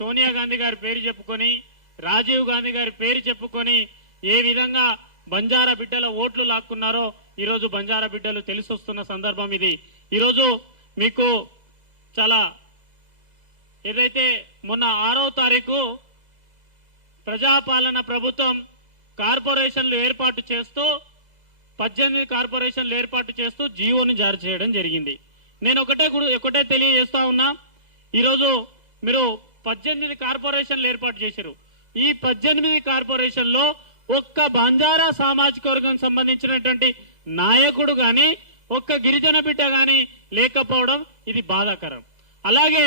సోనియా గాంధీ గారి పేరు చెప్పుకొని, రాజీవ్ గాంధీ గారి పేరు చెప్పుకొని ఏ విధంగా బంజారా బిడ్డల ఓట్లు లాక్కున్నారో ఈరోజు బంజారా బిడ్డలు తెలిసొస్తున్న సందర్భం ఇది. ఈరోజు మీకు చాలా ఏదైతే మొన్న 6వ తారీఖు ప్రజాపాలన ప్రభుత్వం కార్పొరేషన్లు ఏర్పాటు చేస్తూ 18 కార్పొరేషన్లు ఏర్పాటు చేస్తూ జీవోని జారీ చేయడం జరిగింది. నేను ఒకటే తెలియజేస్తా ఉన్నా, ఈరోజు మీరు 18 కార్పొరేషన్లు ఏర్పాటు చేశారు. ఈ 18 కార్పొరేషన్లో ఒక్క బంజారా సామాజిక వర్గం సంబంధించినటువంటి నాయకుడు గాని, ఒక్క గిరిజన బిడ్డ గాని లేకపోవడం ఇది బాధాకరం. అలాగే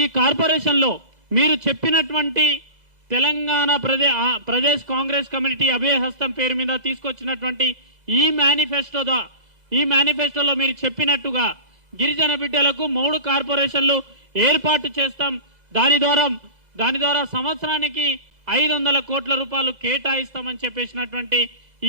ఈ కార్పొరేషన్ లో మీరు చెప్పినటువంటి తెలంగాణ ప్రదేశ్ కాంగ్రెస్ కమిటీ అభయహస్తం పేరు మీద తీసుకొచ్చినటువంటి ఈ మేనిఫెస్టోలో మీరు చెప్పినట్టుగా గిరిజన బిడ్డలకు 3 కార్పొరేషన్లు ఏర్పాటు చేస్తాం, దాని ద్వారా సంవత్సరానికి 500 కోట్ల రూపాయలు కేటాయిస్తామని చెప్పేసినటువంటి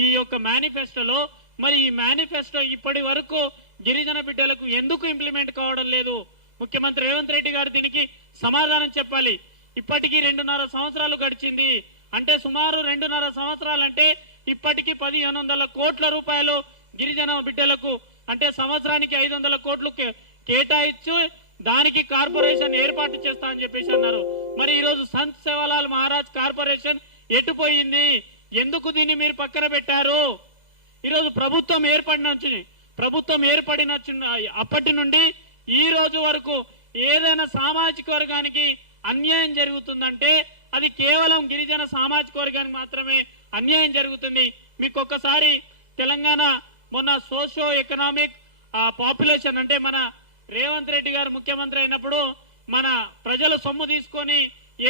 ఈ యొక్క మేనిఫెస్టోలో మరి ఈ మేనిఫెస్టో ఇప్పటి వరకు గిరిజన బిడ్డలకు ఎందుకు ఇంప్లిమెంట్ కావడం లేదు? ముఖ్యమంత్రి రేవంత్ రెడ్డి గారు దీనికి సమాధానం చెప్పాలి. ఇప్పటికీ 2.5 సంవత్సరాలు గడిచింది. అంటే సుమారు 2.5 సంవత్సరాలంటే ఇప్పటికీ 1500 కోట్ల రూపాయలు గిరిజన బిడ్డలకు అంటే సంవత్సరానికి 500 కోట్లు కేటాయించు దానికి కార్పొరేషన్ ఏర్పాటు చేస్తా అని చెప్పేసి అన్నారు. మరి ఈరోజు సంత్ సేవాలాల్ మహారాజ్ కార్పొరేషన్ ఎటుపోయింది? ఎందుకు దీన్ని మీరు పక్కన పెట్టారు? ఈరోజు ప్రభుత్వం ఏర్పడిన అప్పటి నుండి ఈ రోజు వరకు ఏదైనా సామాజిక వర్గానికి అన్యాయం జరుగుతుందంటే అది కేవలం గిరిజన సామాజిక వర్గానికి మాత్రమే అన్యాయం జరుగుతుంది. మీకు ఒక్కసారి తెలంగాణ మొన్న సోషో ఎకనామిక్ పాపులేషన్ అంటే మన రేవంత్ రెడ్డి గారు ముఖ్యమంత్రి అయినప్పుడు మన ప్రజల సొమ్ము తీసుకొని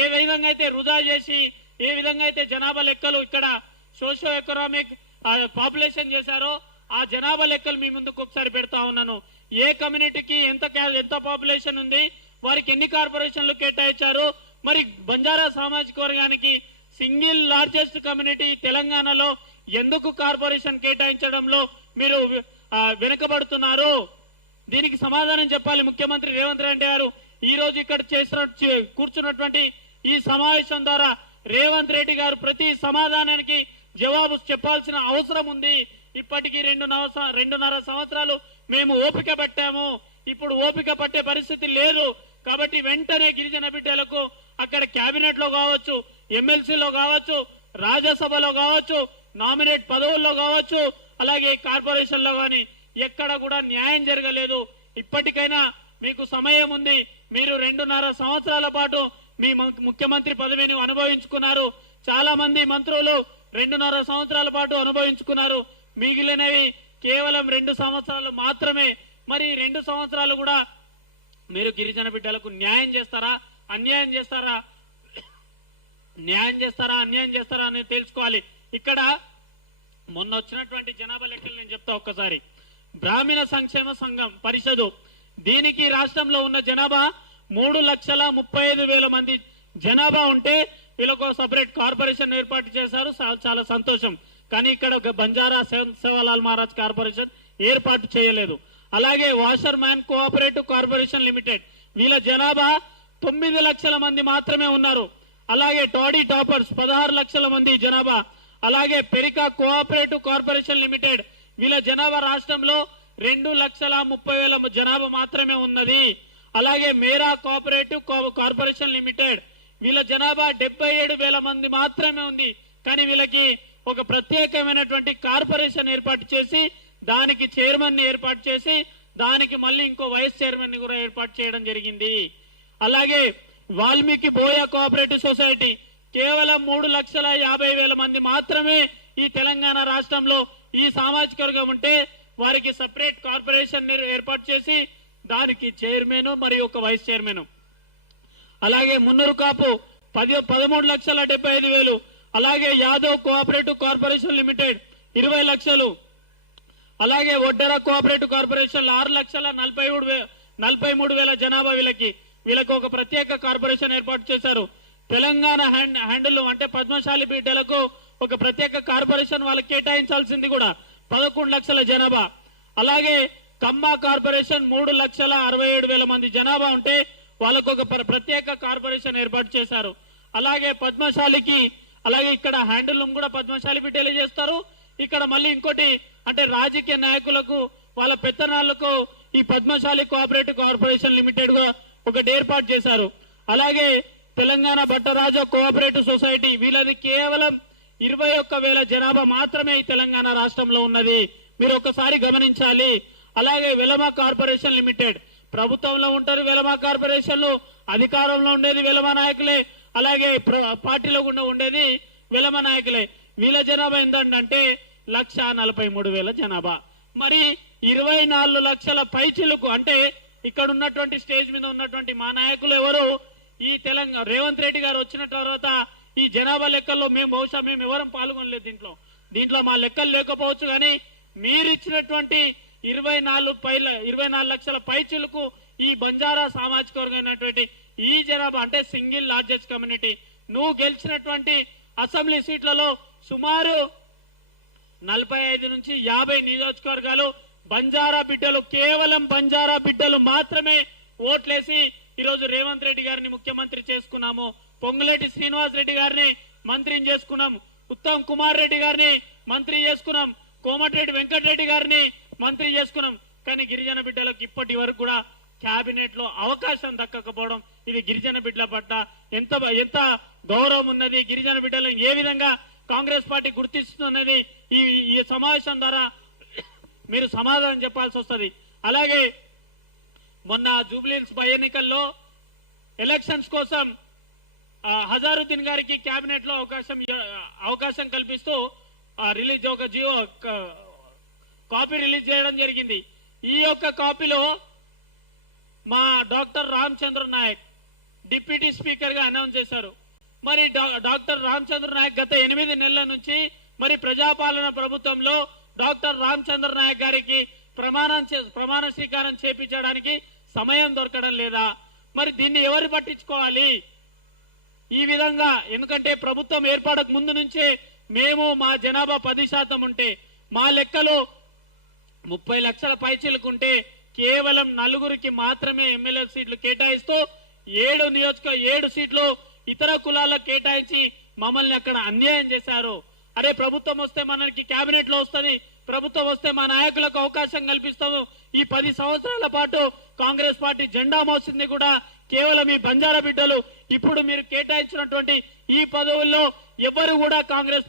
ఏ విధంగా అయితే వృధా చేసి ఏ విధంగా అయితే జనాభా లెక్కలు ఇక్కడ సోషో ఎకనామిక్ పాపులేషన్ చేశారో ఆ జనాభా లెక్కలు మీ ముందుకు ఒకసారి పెడతా ఉన్నాను. ఏ కమ్యూనిటీకి ఎంత పాపులేషన్ ఉంది, వారికి ఎన్ని కార్పొరేషన్లు కేటాయించారు, మరి బంజారా సామాజిక వర్గానికి సింగిల్ లార్జెస్ట్ కమ్యూనిటీ తెలంగాణలో ఎందుకు కార్పొరేషన్ కేటాయించడంలో మీరు వెనుకబడుతున్నారు? దీనికి సమాధానం చెప్పాలి ముఖ్యమంత్రి రేవంత్ రెడ్డి గారు. ఈ రోజు ఇక్కడ కూర్చున్నటువంటి ఈ సమావేశం ద్వారా రేవంత్ రెడ్డి గారు ప్రతి సమాధానానికి జవాబు చెప్పాల్సిన అవసరం ఉంది. ఇప్పటికీ 2.5 సంవత్సరాలు మేము ఓపిక పట్టాము, ఇప్పుడు ఓపిక పట్టే పరిస్థితి లేదు. కాబట్టి వెంటనే గిరిజన బిడ్డలకు అక్కడ కేబినెట్ లో కావచ్చు, ఎమ్మెల్సీలో కావచ్చు, రాజ్యసభలో కావచ్చు, నామినేట్ పదవుల్లో కావచ్చు, అలాగే కార్పొరేషన్ లో గాని ఎక్కడ కూడా న్యాయం జరగలేదు. ఇప్పటికైనా మీకు సమయం ఉంది. మీరు 2.5 సంవత్సరాల పాటు మీ ముఖ్యమంత్రి పదవిని అనుభవించుకున్నారు. చాలా మంది మంత్రులు 2.5 సంవత్సరాల పాటు అనుభవించుకున్నారు. మిగిలినవి కేవలం 2 సంవత్సరాలు మాత్రమే. మరి 2 సంవత్సరాలు కూడా మీరు గిరిజన బిడ్డలకు న్యాయం చేస్తారా, అన్యాయం చేస్తారా? న్యాయం చేస్తారా, అన్యాయం చేస్తారా అనేది తెలుసుకోవాలి. ఇక్కడ మొన్న వచ్చినటువంటి జనాభా లెక్కలు నేను చెప్తా ఒక్కసారి. బ్రాహ్మణ సంక్షేమ సంఘం పరిషదు దీనికి రాష్ట్రంలో ఉన్న జనాభా 3,35,000 మంది జనాభా ఉంటే వీళ్ళకు సపరేట్ కార్పొరేషన్ ఏర్పాటు చేశారు. చాలా సంతోషం. కానీ ఇక్కడ బంజారా సేవాలాల్ మహారాజ్ కార్పొరేషన్ ఏర్పాటు చేయలేదు. అలాగే washer man cooperative corporation limited వీళ్ళ జనాభా 9 లక్షల మంది మాత్రమే ఉన్నారు. అలాగే టాడీ టాపర్స్ 16 లక్షల మంది జనాభా. అలాగే పెరికా కోఆపరేటివ్ కార్పొరేషన్ లిమిటెడ్ వీళ్ళ జనాభా రాష్ట్రంలో 2,30,000 జనాభా మాత్రమే ఉన్నది. అలాగే మేరా కోఆపరేటివ్ కార్పొరేషన్ లిమిటెడ్ వీళ్ళ జనాభా 77,000 మంది మాత్రమే ఉంది. కానీ వీళ్ళకి ఒక ప్రత్యేకమైనటువంటి కార్పొరేషన్ ఏర్పాటు చేసి దానికి చైర్మన్ ని ఏర్పాటు చేసి దానికి మళ్ళీ ఇంకో వైస్ చైర్మన్ ని కూడా ఏర్పాటు చేయడం జరిగింది. అలాగే వాల్మీకి బోయా కోఆపరేటివ్ సొసైటీ కేవలం 3,50,000 మంది మాత్రమే ఈ తెలంగాణ రాష్ట్రంలో ఈ సామాజిక వర్గం ఉంటే వారికి సపరేట్ కార్పొరేషన్ ఏర్పాటు చేసి దానికి చైర్మన్ మరియు ఒక వైస్ చైర్మన్. అలాగే మున్నూరు కాపు 13,75,000. అలాగే యాదవ్ కోఆపరేటివ్ కార్పొరేషన్ లిమిటెడ్ 20 లక్షలు. అలాగే ఒడ్డెర కోఆపరేటివ్ కార్పొరేషన్ 6,43,000 జనాభా. వీళ్ళకి ఒక ప్రత్యేక కార్పొరేషన్ ఏర్పాటు చేశారు. తెలంగాణ హ్యాండిల్ అంటే పద్మశాలి బిడ్డలకు ఒక ప్రత్యేక కార్పొరేషన్ వాళ్ళకి కేటాయించాల్సింది కూడా 11 లక్షల జనాభా. అలాగే కమ్మా కార్పొరేషన్ 3,67,000 మంది జనాభా ఉంటే వాళ్ళకు ఒక ప్రత్యేక కార్పొరేషన్ ఏర్పాటు చేశారు. అలాగే పద్మశాలికి, అలాగే ఇక్కడ హ్యాండ్లూమ్ కూడా పద్మశాలి బిడ్డలే చేస్తారు. ఇక్కడ మళ్ళీ ఇంకోటి అంటే రాజకీయ నాయకులకు వాళ్ళ పెత్తనాలకు ఈ పద్మశాలి కోఆపరేటివ్ కార్పొరేషన్ లిమిటెడ్ గా ఒకటి ఏర్పాటు చేశారు. అలాగే తెలంగాణ భట్టరాజ కోఆపరేటివ్ సొసైటీ, వీళ్ళది కేవలం 21,000 జనాభా మాత్రమే ఈ తెలంగాణ రాష్ట్రంలో ఉన్నది. మీరు ఒకసారి గమనించాలి. అలాగే వెలమా కార్పొరేషన్ లిమిటెడ్, ప్రభుత్వంలో ఉంటారు వెలమా కార్పొరేషన్లు, అధికారంలో ఉండేది వెలమా నాయకులే, అలాగే పార్టీలో కూడా ఉండేది వెలమా నాయకులే. వీళ్ళ జనాభా ఏంటంటే 1,43,000 జనాభా. మరి 24 లక్షల పైచిలకు అంటే ఇక్కడ ఉన్నటువంటి స్టేజ్ మీద ఉన్నటువంటి మా నాయకులు ఎవరు, ఈ తెలంగాణ రేవంత్ రెడ్డి గారు వచ్చిన తర్వాత ఈ జనాభా లెక్కల్లో బహుశా మేము ఎవరం పాల్గొనలేదు. దీంట్లో మా లెక్కలు లేకపోవచ్చు, కానీ మీరు ఇచ్చినటువంటి 24 లక్షల పైచిలకు ఈ బంజారా సామాజిక వర్గం అయినటువంటి ఈ జనాభా అంటే సింగిల్ లార్జెస్ట్ కమ్యూనిటీ. నువ్వు గెలిచినటువంటి అసెంబ్లీ సీట్లలో సుమారు 45 నుంచి 50 నియోజకవర్గాలు బంజారా బిడ్డలు, కేవలం బంజారా బిడ్డలు మాత్రమే ఓట్లేసి ఈరోజు రేవంత్ రెడ్డి గారిని ముఖ్యమంత్రి చేసుకున్నాము. పొంగులేటి శ్రీనివాస్ రెడ్డి గారిని మంత్రిని చేసుకున్నాం, ఉత్తమ్ కుమార్ రెడ్డి గారిని మంత్రి చేసుకున్నాం, కోమటిరెడ్డి వెంకటరెడ్డి గారిని మంత్రి చేసుకున్నాం. కానీ గిరిజన బిడ్డలకు ఇప్పటి వరకు కూడా కేబినెట్ లో అవకాశం దక్కకపోవడం, ఇది గిరిజన బిడ్డల పట్ల ఎంత గౌరవం ఉన్నది, గిరిజన బిడ్డలను ఏ విధంగా కాంగ్రెస్ పార్టీ గుర్తిస్తున్నది ఈ సమావేశం ద్వారా మీరు సమాధానం చెప్పాల్సి వస్తుంది. అలాగే మొన్న జూబ్లీహిల్స్ బై ఎన్నికల్లో ఎలక్షన్స్ కోసం హజారుద్దీన్ గారికి కేబినెట్ లో అవకాశం కల్పిస్తూ రిలీజ్ ఒక జియో కాపీ రిలీజ్ చేయడం జరిగింది. ఈ యొక్క కాపీలో మా doctor Ramachandra Nayak deputy speaker గా అనౌన్స్ చేశారు. మరి డాక్టర్ రామచంద్ర నాయక్ గత 8 నెలల నుంచి మరి ప్రజాపాలన ప్రభుత్వంలో డాక్టర్ రామచంద్ర నాయక్ గారికి ప్రమాణ స్వీకారం చేపించడానికి సమయం దొరకడం లేదా? మరి దీన్ని ఎవరు పట్టించుకోవాలి ఈ విధంగా? ఎందుకంటే ప్రభుత్వం ఏర్పడక ముందు నుంచే మేము మా జనాభా 10% ఉంటే, మా లెక్కలు 30 లక్షల పైచీలకుంటే కేవలం 4గురికి మాత్రమే ఎమ్మెల్యే సీట్లు కేటాయిస్తూ 7 సీట్లు ఇతర కులాలకు కేటాయించి మమ్మల్ని అక్కడ అన్యాయం చేశారు. అరే ప్రభుత్వం వస్తే మనకి కేబినెట్ లో వస్తుంది, ప్రభుత్వం వస్తే మా నాయకులకు అవకాశం కల్పిస్తాము. ఈ 10 సంవత్సరాల పాటు కాంగ్రెస్ పార్టీ జెండా మోసింది కూడా కేవలం ఈ బంజారా బిడ్డలు. ఇప్పుడు మీరు కేటాయించినటువంటి ఈ పదవుల్లో ఎవరు కూడా కాంగ్రెస్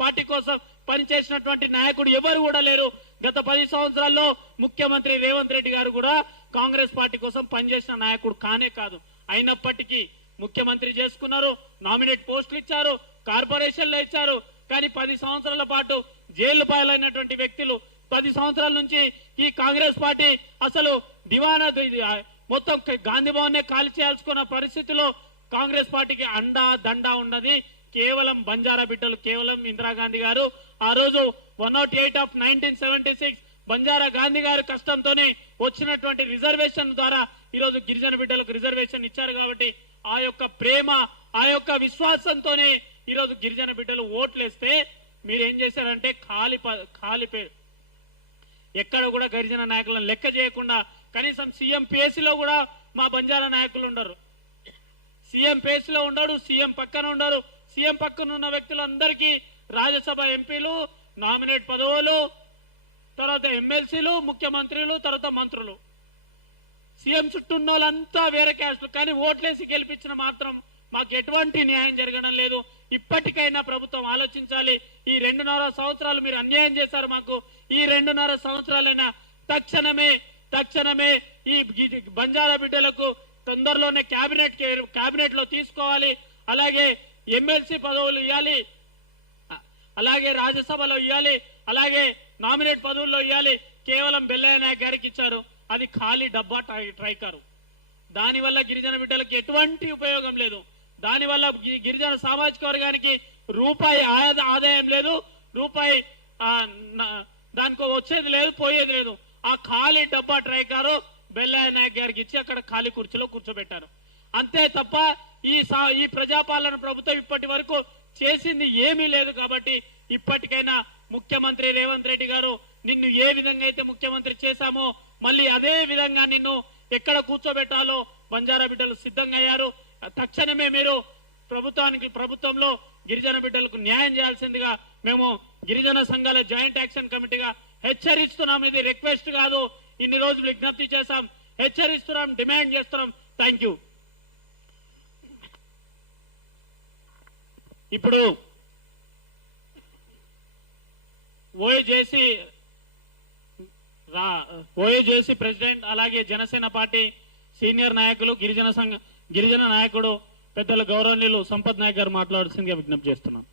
పార్టీ కోసం పనిచేసినటువంటి నాయకుడు ఎవరు కూడా లేరు. గత 10 సంవత్సరాల్లో ముఖ్యమంత్రి రేవంత్ రెడ్డి గారు కూడా కాంగ్రెస్ పార్టీ కోసం పనిచేసిన నాయకుడు కానే కాదు. అయినప్పటికీ ముఖ్యమంత్రి చేసుకున్నారు, నామినేట్ పోస్టులు ఇచ్చారు, కార్పొరేషన్లు ఇచ్చారు. కానీ 10 సంవత్సరాల పాటు జైలు పాలైనటువంటి వ్యక్తులు, 10 సంవత్సరాల నుంచి ఈ కాంగ్రెస్ పార్టీ అసలు దివానా మొత్తం గాంధీ భవన్ ఖాళీ చేయాల్సుకున్న పరిస్థితిలో కాంగ్రెస్ పార్టీకి అండా దండా ఉన్నది కేవలం బంజారా బిడ్డలు. కేవలం ఇందిరాగాంధీ గారు ఆ రోజు 108 ఆఫ్ 1976 బంజారా గాంధీ గారి కష్టంతోనే వచ్చినటువంటి రిజర్వేషన్ ద్వారా ఈరోజు గిరిజన బిడ్డలకు రిజర్వేషన్ ఇచ్చారు. కాబట్టి ఆ యొక్క ప్రేమ, ఆ యొక్క విశ్వాసంతోనే ఈరోజు గిరిజన బిడ్డలు ఓట్లేస్తే మీరేం చేశారంటే ఖాళీ పేరు ఎక్కడ కూడా గిరిజన నాయకులను లెక్క చేయకుండా, కనీసం సీఎం పేసీలో కూడా మా బంజారా నాయకులు ఉండరు. సీఎం పేసీలో ఉండడు, సీఎం పక్కన ఉండరు. సీఎం పక్కన ఉన్న వ్యక్తులందరికీ రాజ్యసభ ఎంపీలు, నామినేట్ పదవులు, తర్వాత ఎమ్మెల్సీలు, ముఖ్యమంత్రులు, తర్వాత మంత్రులు. సీఎం చుట్టూ ఉన్న వాళ్ళంతా వేరే క్యాస్ట్లు. కానీ ఓట్లేసి గెలిపించిన మాత్రం మాకు ఎటువంటి న్యాయం జరగడం లేదు. ఇప్పటికైనా ప్రభుత్వం ఆలోచించాలి. ఈ 2.5 సంవత్సరాలు మీరు అన్యాయం చేశారు మాకు. ఈ 2.5 సంవత్సరాలైనా తక్షణమే ఈ బంజారా బిడ్డలకు తొందరలోనే కేబినెట్ లో తీసుకోవాలి. అలాగే ఎమ్మెల్సీ పదవులు ఇవ్వాలి, అలాగే రాజ్యసభలో ఇవ్వాలి, అలాగే నామినేట్ పదవుల్లో ఇవ్వాలి. కేవలం బెల్లయ్య నాయక్ గారికి ఇచ్చారు, అది ఖాళీ డబ్బా ట్రైకారు. దానివల్ల గిరిజన బిడ్డలకు ఎటువంటి ఉపయోగం లేదు. దానివల్ల గిరిజన సామాజిక వర్గానికి రూపాయి ఆదాయం లేదు, రూపాయి దానికి వచ్చేది లేదు, పోయేది లేదు. ఆ ఖాళీ డబ్బా ట్రైకారు బెల్లయ్య నాయక్ గారికి ఇచ్చి అక్కడ ఖాళీ కుర్చీలో కూర్చోబెట్టారు. అంతే తప్ప ఈ ప్రజాపాలన ప్రభుత్వం ఇప్పటి వరకు చేసింది ఏమీ లేదు. కాబట్టి ఇప్పటికైనా ముఖ్యమంత్రి రేవంత్ రెడ్డి గారు, నిన్ను ఏ విధంగా అయితే ముఖ్యమంత్రి చేశామో మళ్ళీ అదే విధంగా నిన్ను ఎక్కడ కూర్చోబెట్టాలో బంజారా బిడ్డలు సిద్ధంగా అయ్యారు. తక్షణమే మీరు ప్రభుత్వంలో గిరిజన బిడ్డలకు న్యాయం చేయాల్సిందిగా మేము గిరిజన సంఘాల జాయింట్ యాక్షన్ కమిటీగా హెచ్చరిస్తున్నాం. ఇది రిక్వెస్ట్ కాదు, ఇన్ని రోజులు విజ్ఞప్తి చేశాం, హెచ్చరిస్తున్నాం, డిమాండ్ చేస్తున్నాం. Thank you. ఇప్పుడు ఓఏజేసీ ప్రెసిడెంట్ అలాగే జనసేన పార్టీ సీనియర్ నాయకులు గిరిజన నాయకుడు పెద్దల గౌరవనీయులు సంపత్ నాయక్ గారు మాట్లాడాల్సిందిగా విజ్ఞప్తి చేస్తున్నాం.